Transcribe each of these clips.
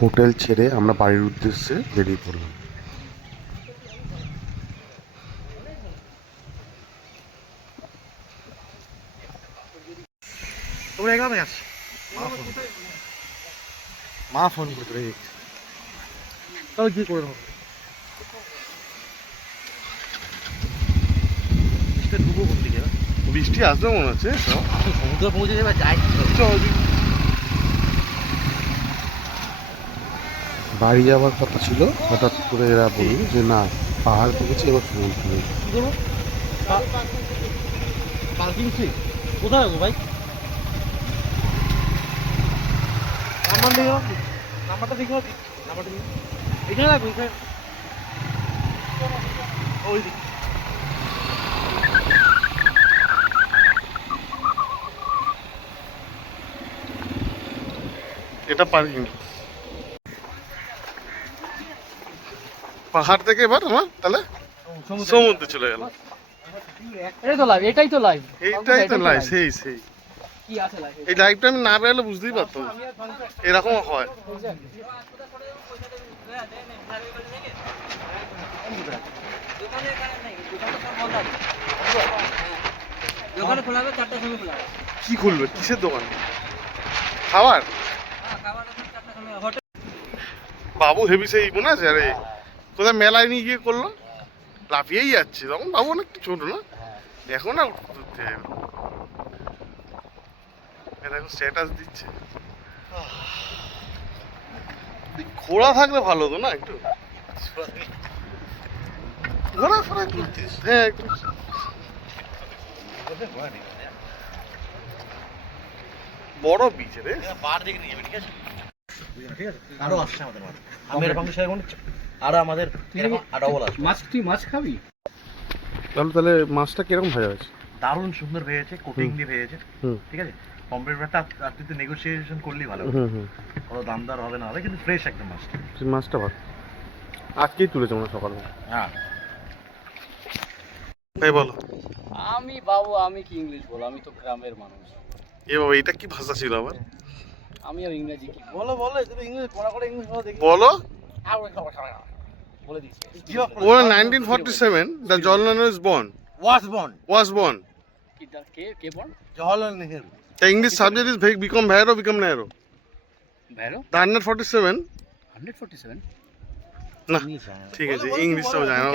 Hotel ছেড়ে আমরা বাড়ির উদ্দেশ্যে বেরিয়ে পড়লাম। মা ফোন করে চলে যাচ্ছে, তাহলে কি করে হবে? বৃষ্টি আসবে মনে হচ্ছে। সমুদ্র পৌঁছে যাবে, যাই বাড়ি যাওয়ার কথা ছিল, হঠাৎ করে এরা বলল যে না, পাহাড় দেখেছি, এবার সমুদ্র নেই। পার্কিং ফি কোথায় রাখবো ভাই? নাম্বার নেই, নাম্বারটা দেখে নাম্বারটা এখানে রাখবো, এখানে ওই দিকে। এটা পার্কিং। পাহাড় থেকে এবার আমার তাহলে সমুদ্রে চলে গেল। এটাই তো লাইভ, এটাই তো লাইভ, এইটাই তো লাইভ। সেই সেই কি আছে লাইভ? এই লাইভটা আমি না বেরোলে বুঝতেই পারতাম এরকম হয়। দোকানে খোলা হবে 4টার সময় খোলা হবে। কি খুলবে? কিসের দোকান? খাবার? বাবু হেভি সেই মনে আছে? আরে কোথায় মেলায় নিয়ে গিয়ে করলো, লাফিয়েই যাচ্ছে। তখন বাবু অনেক ছোট না, এখন আর উঠতে এখন স্ট্যাটাস দিচ্ছে। ঘোড়া থাকলে ভালো হতো না, একটু ঘোরাফেরা করতিস। হ্যাঁ একটু। বড় বিচ রে, বার দেখে নিয়ে যাবে, ঠিক আছে? ঠিক আছে, আরো আসছে আমাদের মাছ। আমের ফাংশন এখন আরো আমাদের ডবল আসবে মাছ। তুই মাছ খাবি? তাহলে মাছটা কিরকম ভাজা হয়েছে? দারুণ সুন্দর ভেজেছে, কোটিং দিয়ে ভেজেছে, ঠিক আছে? পমফ্রেট ব্যাটটা আর তুই তো নেগোসিয়েশন করলেই ভালো। কত দামদার হবে না হবে, কিন্তু ফ্রেশ একদম মাছটা। মাছটা ভালো, আজকেই তুলেছে মনে হয় সকালে। হ্যাঁ তাই বলো। আমি কি ইংলিশ বলো, আমি তো গ্রামের মানুষ। এ বাবা, এটা কি ভাষা ছিল আবার? আমি আর ইংরেজি কি বলো? বলো তুমি ইংলিশ পড়া করে ইংলিশ বলো দেখি। বলো। বলে দিচ্ছি। Born in 1947, the Jawaharlal is born. Was born. K ball? Jawaharlal Nehru. The English subject is become Bhairo, become Nehru. ভেরো The 147. 147 না ঠিক আছে, ইংলিশটাও জানো।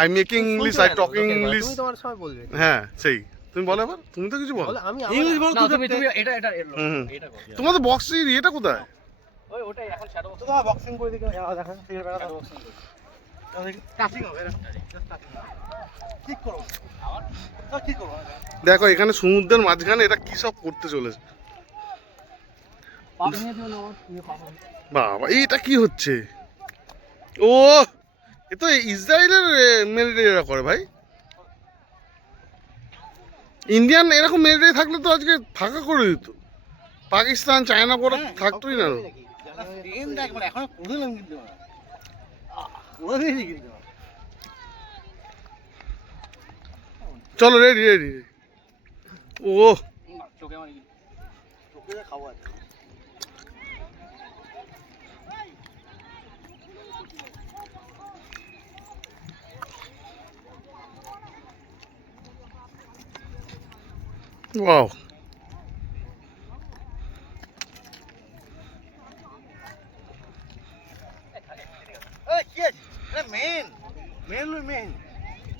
I making English, I talking English. তুমি তোমার সময় বলবে। হ্যাঁ সেই, তুমি বলো এবার, তুমি তো কিছু বলো। আমি ইংলিশ বল। তুমি এটা এটা এটা করো। তোমাদের বক্সের এটা কোথায়? ওই ওটাই এখন শ্যাডো তো তোমার বক্সিং করে দিকে দেখেন, সিগারেট বেড়া দাও। বক্সিং করি। টাচিং হবে, ঠিক করো। তো কি করব? দেখো এখানে সমুদ্রের মাঝখানে এটা কি সব করতে চলেছে। পাপ নিয়ে দিও না, নিয়ে পাপ। বাবা এইটা কি হচ্ছে? ও এ তো ইসরায়েলের মিলিটারিরা করে ভাই। ইন্ডিয়ান এরকম মিলিটারি থাকলে তো আজকে ফাঁকা করে দিত। পাকিস্তান চায়না করে থাকতোই না। ট্রেন দেখবেন এখন পড়লাম কিন্তু পড়ে কিন্তু চলো রেডি রেডি। ও চোখে মারি। চোখে খাওয়া আছে। ওয়াও, কি আছে? মেন মেন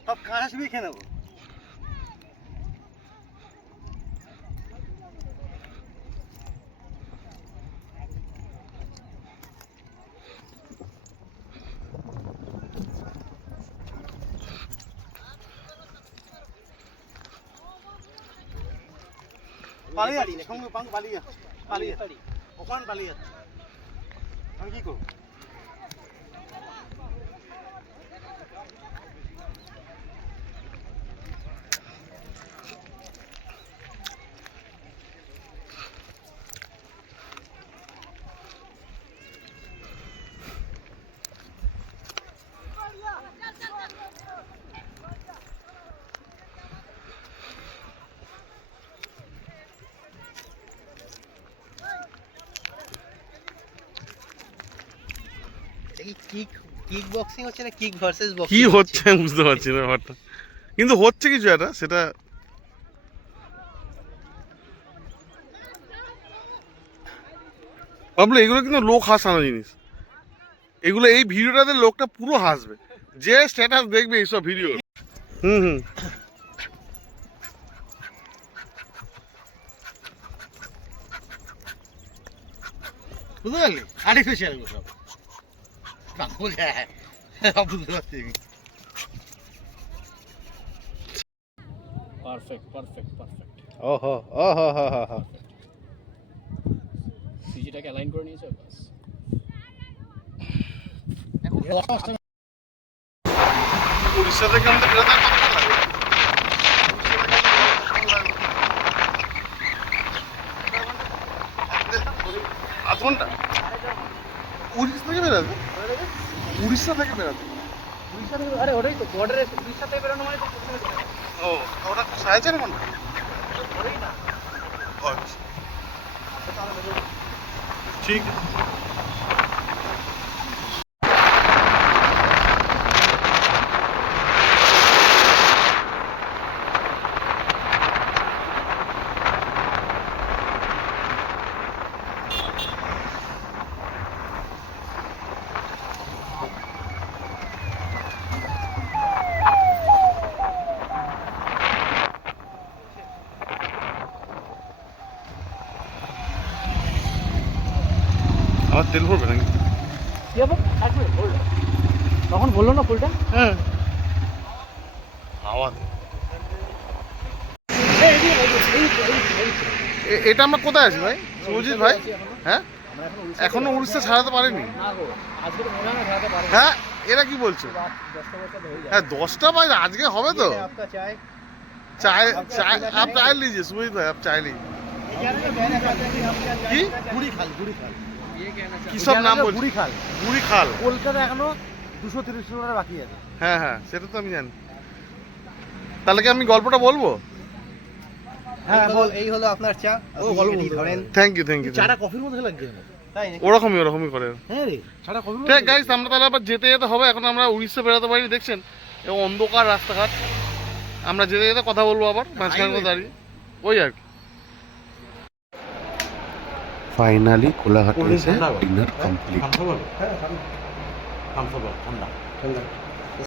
সব কাঁচা ছবি খেয়ে নেবো। পালিয়ে যাচ্ছে, সঙ্গে পালিয়ে যাচ্ছে, ওখানে পালিয়ে যাচ্ছে। আমি কি করবো? এটা কি কিক বক্সিং হচ্ছে না কিক ভার্সেস বক্সিং? কি হচ্ছে আমি বুঝতে পারছি না ব্যাপারটা, কিন্তু হচ্ছে কিছু একটা সেটা। বাবলু এগুলো কিন্তু লোক হাসানো জিনিস, এগুলো এই ভিডিওটাতে লোকটা পুরো হাসবে, যে স্ট্যাটাস দেখবে এইসব ভিডিও। হুম হুম। বুঝতে পারলি? আর্টিফিশিয়াল সব পাগল হ্যাঁ সব বুঝতে পারছি আমি। Perfect perfect perfect. ওহো ওহো হো হো হো। সিজিটাকে অ্যালাইন করে নিয়েছো বাস। উড়িষ্যা থেকে আমাদের বেরোতে আর কতক্ষণ লাগবে? আধ ঘন্টা। উড়িষ্যা থেকে বেরোবে? উড়িষ্যা থেকে বেরোবে? আরে ওটাই তো বর্ডারে উড়িষ্যা থেকে বেরোনো মানে তো ও ওটা 4.5 ঘন্টা? ও, আচ্ছা। ঠিক আছে। আমার তেল ভরবে নাকি? কি হবে? তখন বললো না ফুলটা? হ্যাঁ আওয়াজ। এটা আমরা কোথায় আছি ভাই সুজিত ভাই? হ্যাঁ এখনো উড়িষ্যা ছাড়াতে পারেনি? না গো, আজকে তো মনে হয় না ছাড়াতে পারবো। হ্যাঁ এরা কি বলছে? 10টা বছর হয়ে যায়। হ্যাঁ 10টা বাজে, আজকে হবে তো? आपका चाय चाय चाय आप चाय लीजिए सुमित भाई, आप चाय लीजिए। কি গুড়ি খাল গুড়ি খাল কি সব নাম বলছে? গুড়ি খাল বুড়ি খাল। কলকাতা এখনো 230 কিলোমিটার বাকি আছে। হ্যাঁ হ্যাঁ সেটা তো আমি জানি। তাহলে কি আমি গল্পটা বলবো? হ্যাঁ বল। এই হলো আপনার চা। ও গল্প ধরেন। Thank you thank you. চাটা কফির মধ্যে লাগছে তাই নাকি? ওরকমই করে। হ্যাঁ রে চাটা কফির ঠিক মধ্যে গাইস, আমরা তাহলে আবার যেতে যেতে হবে, এখন আমরা উড়িষ্যা বেরোতে পারি দেখছেন, এবং অন্ধকার রাস্তাঘাট, আমরা যেতে যেতে কথা বলবো আবার মাঝখানে দাঁড়িয়ে ওই আর কি। ফাইনালি কোলাঘাটে এসে ডিনার কমপ্লিট। ঠান্ডা ঠান্ডা